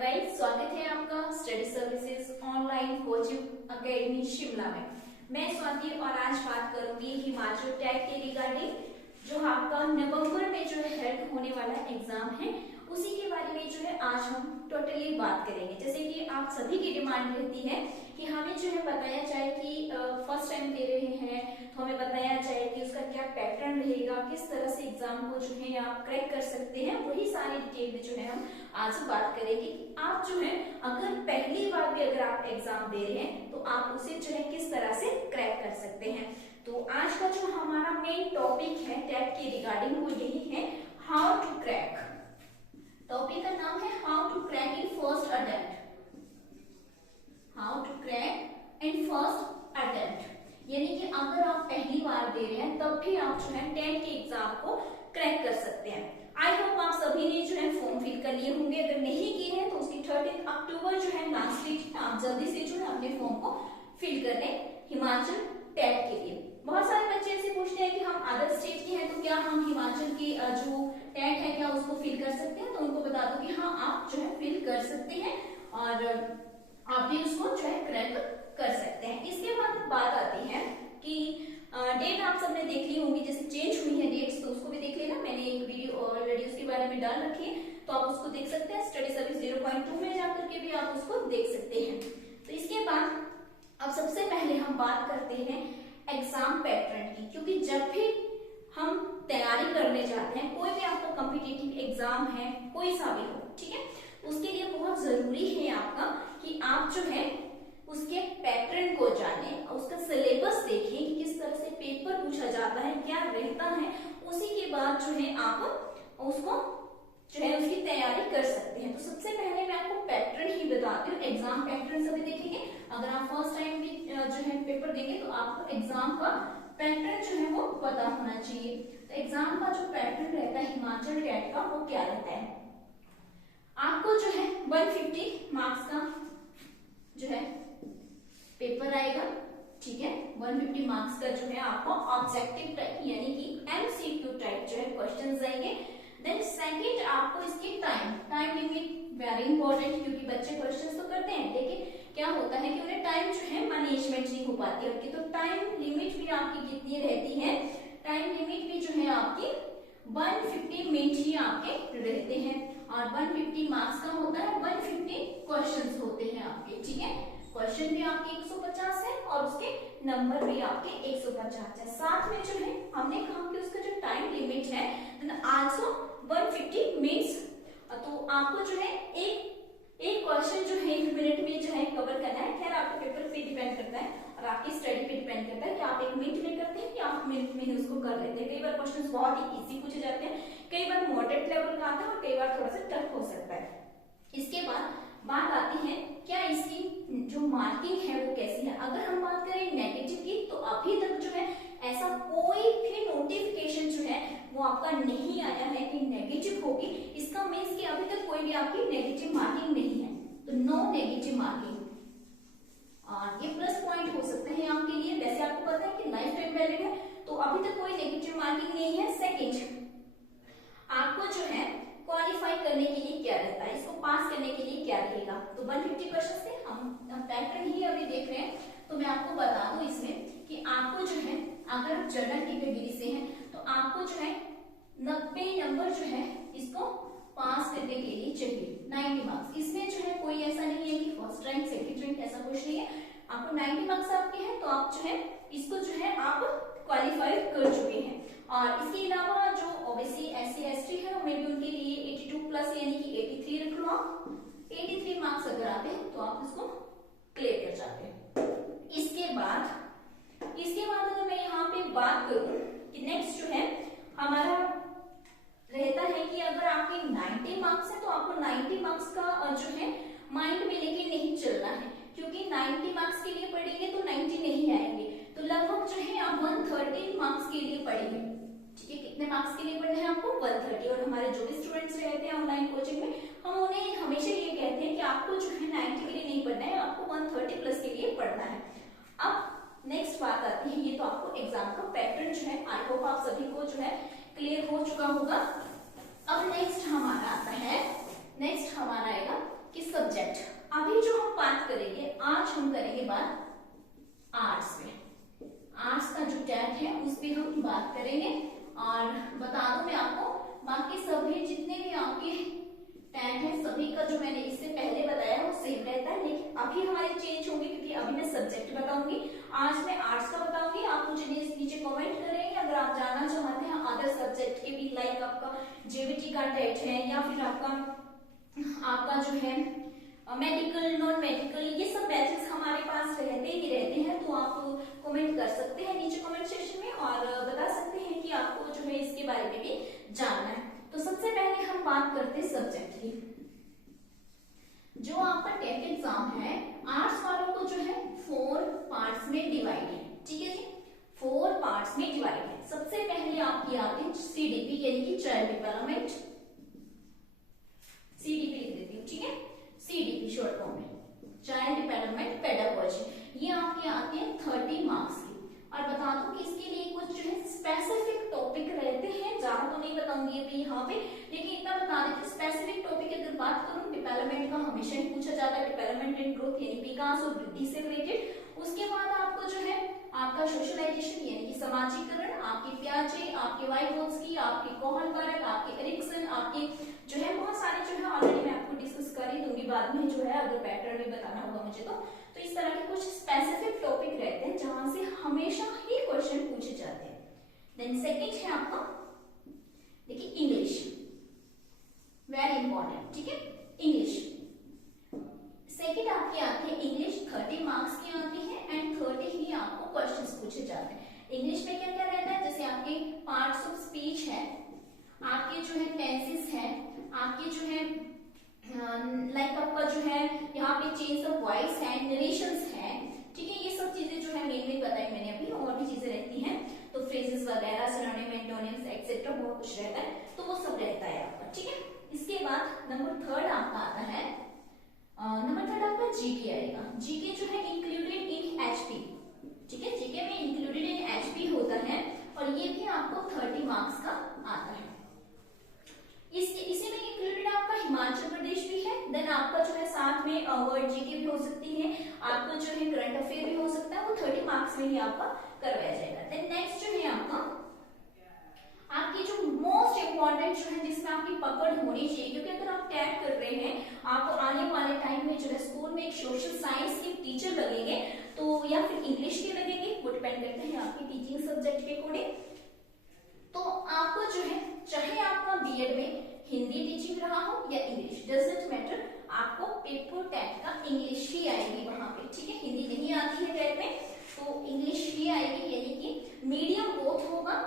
Guys, स्वागत है आपका study services online coaching academy Shimla में। मैं स्वाति और आज बात करूंगी हिमाचल टैग के रिगार्डिंग जो आपका नवंबर में जो है हेल्ड होने वाला एग्जाम है उसी के बारे में जो है आज हम टोटली बात करेंगे। जैसे कि आप सभी की डिमांड रहती है कि हमें जो है बताया जाए कि फर्स्ट टाइम दे रहे हैं तो हमें बताया जाए कि उसका क्या पैटर्न रहेगा, किस तरह से एग्जाम को जो है आप क्रैक कर सकते हैं। वही सारी डिटेल में जो है हम आज बात करेंगे कि आप जो है अगर पहली बार भी अगर आप एग्जाम दे रहे हैं तो आप उसे जो है किस तरह से क्रैक कर सकते हैं। तो आज का जो हमारा मेन टॉपिक है टैग के रिगार्डिंग वो यही है, हाउ टू क्रैक। टॉपिक का नाम है how to crack in first attempt. How to crack in first attempt यानी कि अगर आप पहली बार दे रहे हैं तब भी आप जो है टेट के एग्जाम को क्रैक कर सकते हैं। आई होप आप सभी ने जो है फॉर्म फिल कर लिए होंगे। अगर नहीं किए हैं तो उसकी 13 अक्टूबर जो है लास्ट डेट है, आप जल्दी से जो है अपने फॉर्म को फिल कर लें हिमाचल टैग के लिए। बहुत सारे बच्चे ऐसे पूछते हैं कि हम अदर स्टेट के हैं तो क्या हम हिमाचल की जो टैग है क्या उसको फिल कर सकते हैं। तो उनको बता दो कि हाँ आप जो है फिल कर सकते हैं और आप भी उसको जो है क्रैक कर सकते हैं। इसके बाद बात आती है कि डेट आप सबने देख ली होंगी, जैसे चेंज हुई है डेट्स तो उसको भी देख लेना। मैंने एक वीडियो ऑलरेडी उसके बारे में डाल रखी है तो आप उसको देख सकते हैं। स्टडी सर्विस 0.2 में जाकर के भी आप उसको देख सकते हैं। तो इसके बाद अब सबसे पहले हम बात करते हैं एग्जाम पैटर्न की, क्योंकि जब भी हम तैयारी करने जाते हैं कोई भी आपका कॉम्पिटिटिव एग्जाम है कोई सा भी हो, ठीक है, उसके लिए बहुत जरूरी है आपका कि आप जो है उसके पैटर्न को जाने, उसका सिलेबस देखें कि किस तरह से पेपर पूछा जाता है, क्या रहता है। उसी के बाद जो है आप उसको जो है उसकी तैयारी कर सकते हैं। तो सबसे पहले मैं आपको पैटर्न ही बताती हूँ। एग्जाम पैटर्न सभी देखेंगे। अगर आप फर्स्ट टाइम भी जो है पेपर देंगे तो आपको एग्जाम का पैटर्न जो है वो पता होना चाहिए। तो एग्जाम का जो पैटर्न रहता है हिमाचल टैग का वो क्या रहता है, आपको जो है 150 मार्क्स का जो है पेपर आएगा, ठीक है। 150 मार्क्स का जो है आपको ऑब्जेक्टिव टाइप यानी कि एमसीक्यू टाइप जो है क्वेश्चंस आएंगे। देन सेकंड आपको इसकी टाइम लिमिट वेरी इंपॉर्टेंट, क्योंकि बच्चे क्वेश्चंस तो करते हैं लेकिन क्या होता है कि उन्हें टाइम जो है मैनेजमेंट नहीं हो पाती है उनकी। तो टाइम लिमिट भी आपकी कितनी रहती है, टाइम लिमिट भी जो है आपकी 150 मिनट ही आपके रहते हैं और 150 मार्क्स का होता है। 150 क्वेश्चंस होते हैं आपके, ठीक है। क्वेश्चन भी आपके 150 है और उसके नंबर भी आपके 150 है। साथ में जो है हमने कहा कि उसका जो टाइम लिमिट है आल्सो 150 मिनट्स। तो आपको जो है एक क्वेश्चन जो है 1 मिनट में जो है कवर करना है। खैर आपके पेपर पे डिपेंड करता है और आपकी स्टडी पे डिपेंड करता है कि आप 1 मिनट में करते हैं या आप मिनट में ही उसको कर लेते हैं। कई बार क्वेश्चंस बहुत ही इजी पूछे जाते हैं, कई बार मॉडरेट लेवल का आता है और कई बार थोड़ा सा टफ हो सकता है। इसके बाद बात आती है क्या इसकी जो मार्किंग है वो कैसी है। अगर हम बात करें नेगेटिव की तो अभी तक जो है ऐसा कोई भी नोटिफिकेशन जो है वो आपका नहीं आया है कि नेगेटिव होगी। इसका मीन्स कि अभी तक कोई भी आपकी नेगेटिव मार्किंग नहीं है, तो नो नेगेटिव मार्किंग। और ये प्लस पॉइंट हो सकते हैं आपके लिए। वैसे आपको पता है कि लाइफ टाइम वैलिड है तो अभी तक कोई नेगेटिव मार्किंग नहीं है। सेकेंड आपको जो है क्वालिफाई करने के लिए क्या रहता है, इसको पास करने के लिए क्या रहेगा। तो 150 क्वेश्चन से हम पैटर्न ही अभी देख रहे हैं। तो मैं आपको बता दूं इसमें कि आपको जो है अगर आप जनरल कैटेगरी से हैं तो आपको जो है 90 नंबर जो है इसको पास करने के लिए चाहिए, 90 मार्क्स। इसमें जो है कोई ऐसा नहीं है कि फर्स्ट रैंक सेकंड रैंक ऐसा कुछ नहीं है। आपको 90 मार्क्स आपके हैं तो आप जो है इसको जो है आप क्वालिफाई कर चुके हैं। और इसके अलावा जो ओबीसी एससी एसटी है उन्हें भी उनके लिए 82 प्लस यानी कि 83 रख लो आप। 83 मार्क्स अगर आते हैं तो आप इसको क्लियर कर जाते हैं। इसके बाद अगर मैं यहाँ पे बात करूं कि नेक्स्ट जो है हमारा रहता है कि अगर आपके 90 मार्क्स है तो आपको 90 मार्क्स का जो है माइंड में लेके नहीं चलना है, क्योंकि 90 मार्क्स के लिए पढ़ेंगे तो 90 नहीं आएंगे। तो लगभग जो है आप 130 मार्क्स के लिए पढ़ेंगे, ठीक है। कितने मार्क्स के लिए पढ़ना है आपको, 130। और हमारे जो भी स्टूडेंट्स रहते हैं ऑनलाइन कोचिंग में हम उन्हें हमेशा ये कहते हैं कि आपको जो है 90 के लिए नहीं पढ़ना है, आपको 130 प्लस के लिए पढ़ना है। अब नेक्स्ट बात आती है, ये तो आपको एग्जाम का पैटर्न जो है आई होप आप सभी को जो है क्लियर हो चुका होगा। अब नेक्स्ट हमारा आता है, नेक्स्ट हमारा आएगा कि आर्ट्स में। आर्ट्स का जो टेट है उस पर हम बात करेंगे। और बता दूं मैं आपको, बाकी सभी जितने भी आपके टेट है सभी का जो मैंने इससे पहले बताया वो सेम रहता है, लेकिन अभी हमारे चेंज होंगे क्योंकि अभी मैं सब्जेक्ट बताऊंगी। आज मैं आर्ट्स का बताऊंगी। आप मुझे नीचे कमेंट करेंगे अगर आप जानना चाहते हैं अदर सब्जेक्ट के भी, लाइक आपका जेबीटी का टेट है या फिर आपका जो है मेडिकल, नॉन मेडिकल, ये सब बैचेस हमारे पास रहते ही रहते हैं। तो आप कमेंट कर सकते हैं नीचे कमेंट सेक्शन में और बता सकते हैं कि आपको जो है इसके बारे में भी जानना है। तो सबसे पहले हम बात करते हैं सब्जेक्ट की। जो आपका टेट एग्जाम है आर्ट्स वालों को जो है 4 पार्ट्स में डिवाइड है, ठीक है जी, 4 पार्ट्स में डिवाइड है। सबसे पहले आपकी आती है सीडीपी यानी कि चाइल्ड डेवलपमेंट, सीडीपी लिख देती हूँ, ठीक है, सीडीपी शॉर्ट फॉर्म में, चाइल्ड डेवलपमेंट पेडागोजी। ये आपके आते हैं 30 मार्क्स की। और बता दूं कि इसके लिए कुछ जो है स्पेसिफिक टॉपिक रहते हैं, ज्यादा तो नहीं बताऊंगी अभी यहाँ पे, लेकिन इतना बता दें कि स्पेसिफिक टॉपिक अगर बात करूं डेवलपमेंट का हमेशा ही पूछा जाता है, डेवलपमेंट एंड ग्रोथ यानी विकास और वृद्धि से रिलेटेड। उसके बाद आपको जो है आपका सोशलाइजेशन यानी कि समाजीकरण, आपके प्याजे, आपके वाइगोत्स्की, आपके कोहलबर्ग, आपके एरिक्सन, आपके जो है बहुत सारे जो है ऑलरेडी मैं आपको डिस्कस कर ही दूंगी बाद में जो है, अगर पैटर्न में बताना होगा मुझे तो इस तरह के कुछ स्पेसिफिक टॉपिक रहते हैं जहां से हमेशा ही क्वेश्चन पूछे जाते हैं। देन सेकंड है आपका देखिए इंग्लिश, वेरी इंपॉर्टेंट, ठीक है, इंग्लिश सेकंड आपकी आती है इंग्लिश, 30 मार्क्स की आती है एंड 30 ही आपको क्वेश्चंस पूछे जाते हैं। इंग्लिश में क्या क्या रहता है, जैसे आपके पार्ट्स ऑफ स्पीच है, आपके जो है टेंसेस है, आपके जो है लाइक आपका जो है यहाँ पे चेंज ऑफ वॉइस है, नरेशंस है, ठीक है, ये सब चीजें जो है मेनली बताई मैंने अभी, और भी चीजें रहती हैं तो फ्रेजेस वगैरह, सिनोनिम, एंटोनिम्स एक्सेट्रा बहुत कुछ रहता है, तो वो सब रहता है आपका, ठीक है। इसके बाद नंबर 3 आपका आता है, नंबर 3 आपका जीके आएगा। जीके जो है इंक्लूडेड इन एचपी, ठीक है, जीके में इंक्लूडेड इन एचपी होता है और ये भी आपको 30 मार्क्स का आता है। इसी में इंक्लूडेड आपका हिमाचल प्रदेश भी है। देन आपका जो है साथ में वर्ल्ड जीके भी हो सकती है, आपका जो है करंट अफेयर भी हो सकता है, वो 30 मार्क्स में ही आपका करवाया जाएगा। देन नेक्स्ट जो है आपकी जो मोस्ट इंपॉर्टेंट जो है जिसमें आपकी पकड़ होनी चाहिए, क्योंकि अगर आप टैग कर रहे हैं आपको आने वाले टाइम में जो है स्कूल में एक सोशल साइंस के टीचर लगेंगे तो या फिर इंग्लिश के लगेंगे, वो डिपेंड करता है आपकी टीचिंग सब्जेक्ट के अकॉर्डिंग। तो आपको जो है चाहे आपका बीएड में हिंदी टीचिंग रहा हो या इंग्लिश, डजंट मैटर, आपको पेपर टेट का इंग्लिश ही आएगी वहां पे, ठीक है, हिंदी नहीं आती है टेट में तो इंग्लिश ही आएगी, यानी कि मीडियम बोथ होगा,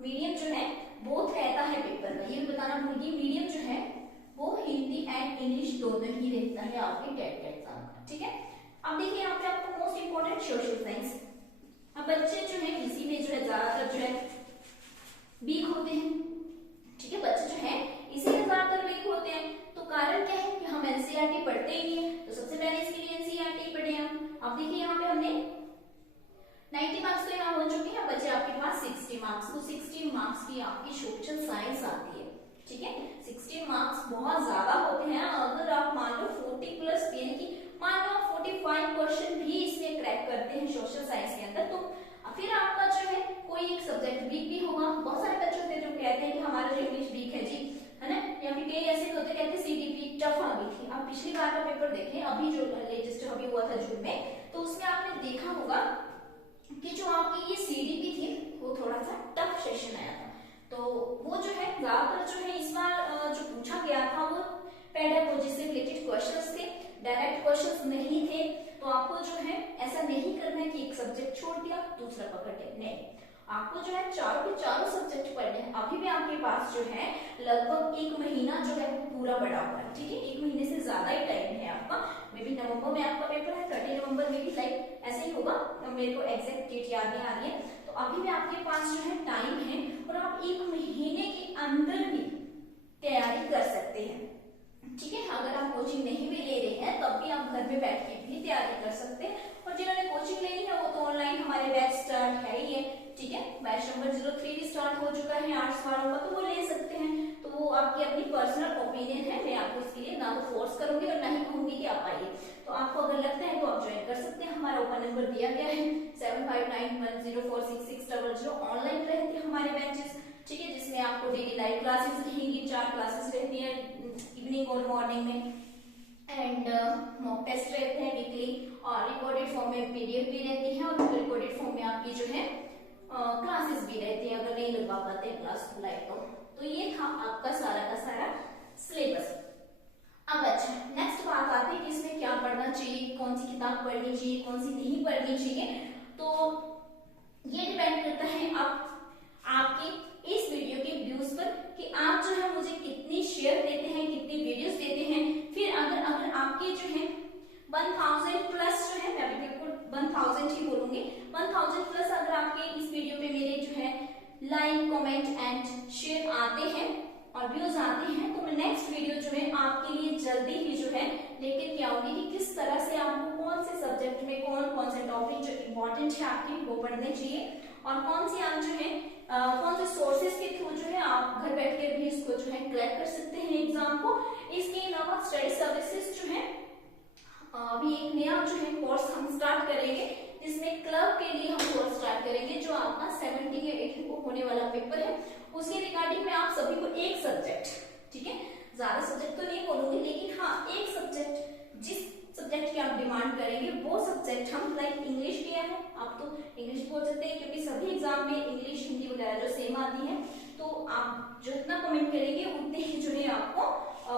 मीडियम जो है बोथ रहता है पेपर में, ये बताना भूल गई, मीडियम जो है वो हिंदी एंड इंग्लिश दोनों ही रहता है आपके टेट एग्जाम का, ठीक है। अब देखिए यहाँ पे आपको मोस्ट इंपोर्टेंट सोशल साइंस। अब बच्चे जो है इसी में जो है ज्यादातर जो है वीक होते हैं, ठीक है, बच्चे जो है इसी में ज्यादातर वीक होते हैं। तो कारण क्या है कि हम एनसीईआरटी पढ़ते ही नहीं है, तो सबसे पहले इसके लिए एनसीईआरटी पढ़े हम। अब देखिए यहाँ पे हमने 90 मार्क्स तो यहाँ हो चुके हैं, बच्चे आपके पास 60 मार्क्स, तो 60 मार्क्स की आपकी सोशल साइंस आती है, ठीक है। 60 मार्क्स बहुत ज्यादा होते हैं, अगर आप मान लो 40 प्लस यानी कि मान लो 45 क्वेश्चन भी इसमें क्रैक करते हैं सोशल साइंस के अंदर, तो फिर आपका जो है कोई एक सब्जेक्ट वीक भी होगा। बहुत सारे बच्चे होते हैं जो कहते हैं कि हमारा जो इंग्लिश वीक है जी, है ना, या फिर कई ऐसे होते कहते हैं सीडीपी टफ आ गई थी। आप पिछली बार का पेपर देखें, अभी जो लेटेस्ट अभी हुआ था जून में, तो उसमें आपने देखा होगा कि जो आपकी ये सीडीपी थी वो थोड़ा सा टफ सेशन आया था। तो वो जो है ज्यादातर जो है इस बार जो पूछा गया था वो पेडागोजी से रिलेटेड क्वेश्चंस थे, डायरेक्ट क्वेश्चंस नहीं थे। तो आपको जो है ऐसा नहीं करना है कि एक सब्जेक्ट छोड़ दिया दूसरा पकड़ लिया, नहीं, आपको जो है चारों के चारों सब्जेक्ट पढ़ने हैं। अभी भी आपके पास जो है लगभग 1 महीना जो है पूरा बढ़ा हुआ है, ठीक है, 1 महीने से ज्यादा ही टाइम है आपका। मे बी नवंबर में आपका पेपर है, 30 नवंबर में भी लाइक ऐसे ही होगा, मेरे को एग्जैक्ट डेट याद नहीं आ रही है। तो अभी भी आपके पास जो है टाइम है और आप 1 महीने के अंदर भी तैयारी कर सकते हैं, ठीक है। अगर आप कोचिंग नहीं भी ले रहे हैं तब भी आप घर में बैठ के भी तैयारी कर सकते हैं। और जिन्होंने कोचिंग लेनी है वो तो ऑनलाइन हमारे बैच स्टार्ट है ही है, ठीक है, बैच नंबर 03 भी स्टार्ट हो चुका है आर्ट्स वालों का, तो वो ले सकते हैं। तो वो आपकी अपनी पर्सनल ओपिनियन है, मैं आपको इसके लिए ना तो फोर्स करूंगी और ना ही कहूंगी कि आप आइए। तो आपको अगर लगता है तो आप ज्वाइन कर सकते हैं। हमारा ओपन नंबर दिया गया है 7591046600 ऑनलाइन रहते हैं हमारे बैचेस, ठीक है, जिसमें आपको डेली लाइव क्लासेस रहेंगी, 4 क्लासेस रहती है इवनिंग और मॉर्निंग में, एंड मॉक टेस्ट रहते हैं वीकली, और रिकॉर्डेड फॉर्म में पीडीएफ भी रहती है, और रिकॉर्डेड फॉर्म में आपकी जो है क्लासेस भी रहती है अगर नहीं लगवा पाते हैं क्लास लाइव तो ये था आपका सारा का सारा सिलेबस। अब अच्छा नेक्स्ट बात आती है कि इसमें क्या पढ़ना चाहिए, कौन सी किताब पढ़नी चाहिए, कौन सी नहीं पढ़नी चाहिए। तो ये डिपेंड करता है आप आपके इस वीडियो के व्यूज पर कि आप जो है मुझे कितनी शेयर देते हैं, कितनी वीडियोस देते हैं। फिर अगर आपके जो है 1000 प्लस जो है, मैं अभी बिल्कुल 1000 ही बोलूंगी, 1000 प्लस अगर आपके इस वीडियो पे मेरे जो है लाइक कमेंट एंड शेयर आते हैं और व्यूज आते हैं, तो मैं नेक्स्ट वीडियो जो है आपके लिए जल्दी ही जो है लेकर के आऊंगी कि किस तरह से आपको कौन से सब्जेक्ट में कौन से टॉपिक जो इम्पोर्टेंट है आपके वो पढ़ने चाहिए, और कौन सी आप जो है कौन से सोर्सेज के थ्रू जो है आप घर बैठ कर भी इसको जो है क्रैक कर सकते हैं एग्जाम को। इसके अलावा स्टडी सर्विसेज जो है अभी एक नया जो है कोर्स हम स्टार्ट करेंगे, जिसमें क्लब के लिए हम कोर्स स्टार्ट करेंगे, जो आपका 70 के 80 को होने वाला पेपर है उसके रिगार्डिंग में आप सभी को एक सब्जेक्ट, ठीक है, ज्यादा सब्जेक्ट तो नहीं बोलूंगी, लेकिन हाँ एक सब्जेक्ट, जिस सब्जेक्ट की आप डिमांड करेंगे वो सब्जेक्ट हम, लाइक इंग्लिश किया है, आप तो इंग्लिश बोल सकते हैं क्योंकि सभी एग्जाम में इंग्लिश हिंदी वगैरह जो सेम आती है, तो आप जितना कमेंट करेंगे उतने ही जो है आपको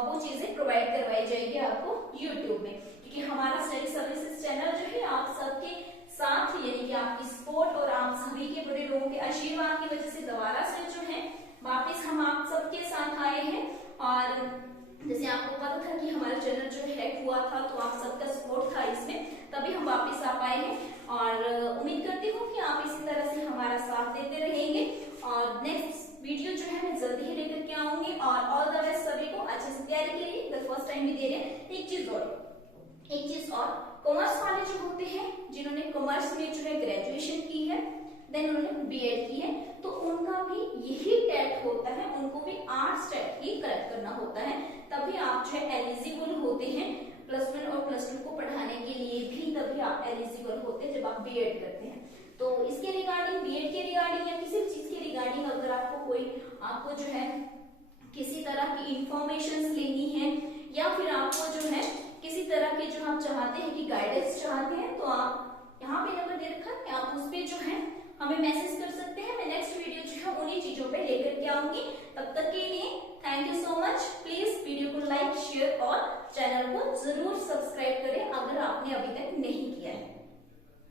वो चीजें प्रोवाइड करवाई जाएगी आपको यूट्यूब में, क्योंकि हमारा स्टडी सर्विसेज चैनल जो है आप सबके साथ, यानी कि आपकी सपोर्ट और आप सभी के बड़े लोगों के आशीर्वाद की वजह से दोबारा से जो है वापस हम आप सबके साथ आए हैं। और जैसे आपको पता था कि हमारा चैनल जो हैक हुआ था, तो आप सबका सपोर्ट था इसमें, तभी हम वापस आ पाए हैं, और उम्मीद करती हूँ कि आप इसी तरह से हमारा साथ देते रहेंगे, और नेक्स्ट वीडियो जो है मैं जल्दी ही लेकर के आऊंगी। और ऑल द बेस्ट सभी को अच्छे से तैयारी के लिए, फर्स्ट टाइम भी दे रहे हैं। एक चीज और कॉमर्स वाले जो होते हैं, जिन्होंने कॉमर्स में जो है ग्रेजुएशन की है, देन उन्होंने बीएड की है, तो उनका भी यही टेट होता है, उनको भी आर्ट्स टेट ही करेक्ट करना होता है, तभी आप जो है एलिजिबल होते हैं +1 और +2 को पढ़ाने के लिए भी, तभी आप एलिजिबल होते हैं जब आप बीएड करते हैं। तो इसके रिगार्डिंग, बीएड के रिगार्डिंग या किसी चीज के रिगार्डिंग अगर आपको जो है किसी तरह की इंफॉर्मेशन लेनी है, या फिर आपको जो है किसी तरह के जो आप चाहते हैं कि गाइडेंस चाहते हैं, तो आप यहाँ पे नंबर दे रखा है, आप उस पे जो है हमें मैसेज कर सकते हैं। मैं नेक्स्ट वीडियो जो है उन्हीं चीजों पे लेकर के आऊंगी। तब तक के लिए thank you so much. Please video को लाइक, शेयर और चैनल को जरूर सब्सक्राइब करें।